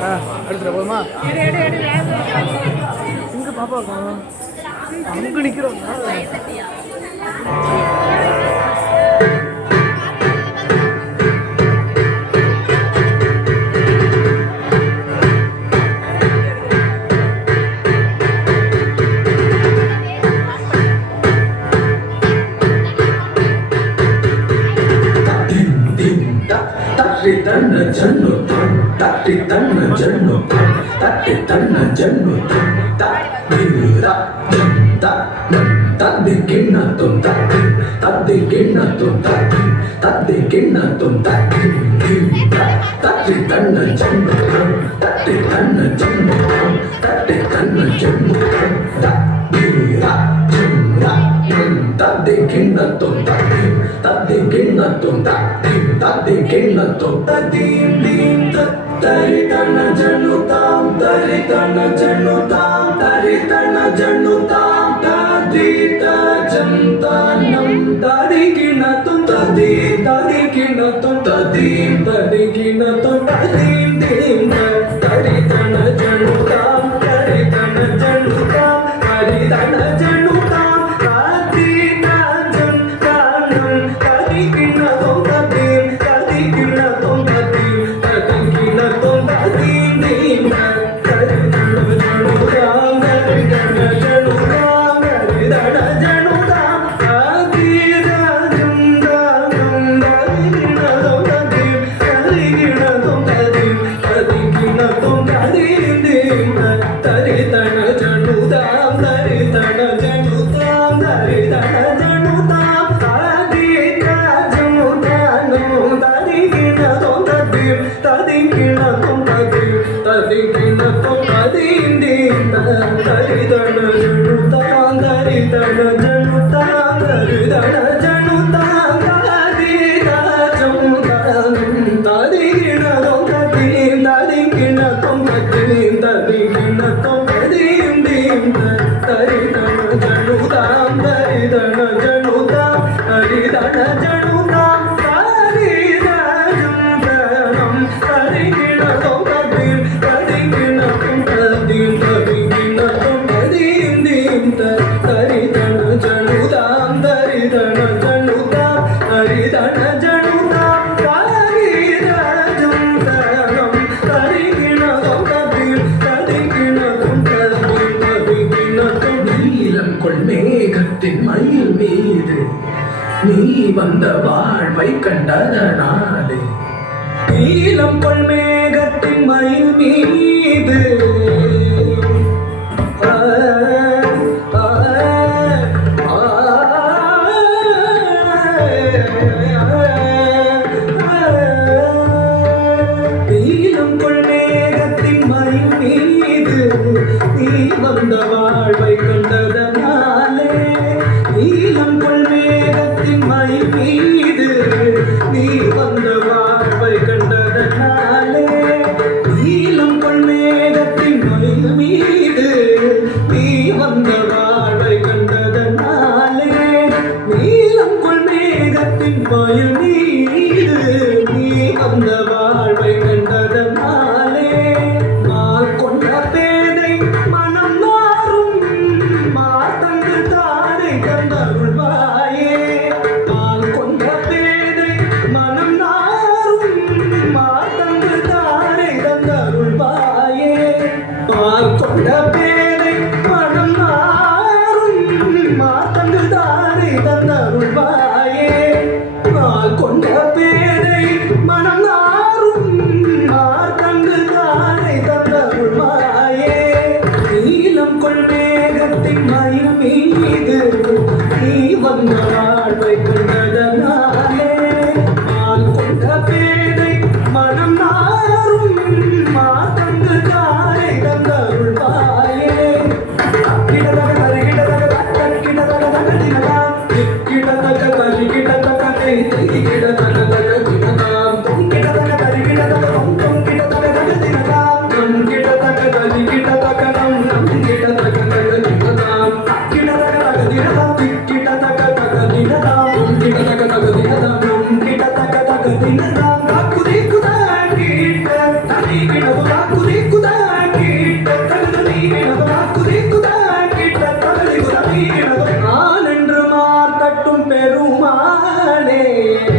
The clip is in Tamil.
ஆ எடுத்துட போதுமா? இங்கே பாப்பா. அங்க நிற்கிறோம் tate tanna jannu ta dira ta tadde kinna tum ta tadde kinna tum ta tadde kinna tum ta tate tanna jannu tate tanna jannu tate tanna jannu ta గిన్నత్తం తత్తి తత్తి గిన్నత్తం తత్తి తత్తి గిన్నత్తం తదీం దీం తరి తన జన్ను తాం తరి తన జన్ను తాం తరి తన జన్ను తాం తదీత జంతనం తరిగినతు తదీ తరిగినతు తదీం తరిగినతు తదీం Inclinado. 党的恩情比山高，比海深。நீலம் கொள் மேகத்தின் மயில் மீது. நீ வந்த வாழ்வை கண்டதனாலே. நீலம் கொள் மேகத்தின் மயில் மீது. நீலம் மேகத்தின் மயில் மீது நீ வந்த வாழ்வை கண்டதனாலே நீலம் மேகத்தின் மயில் மீது நீ வந்த வாழ்வை கண்டதனாலே நீலம் மேகத்தின் மயில் மீது நீ வந்த வாழ்வை জানে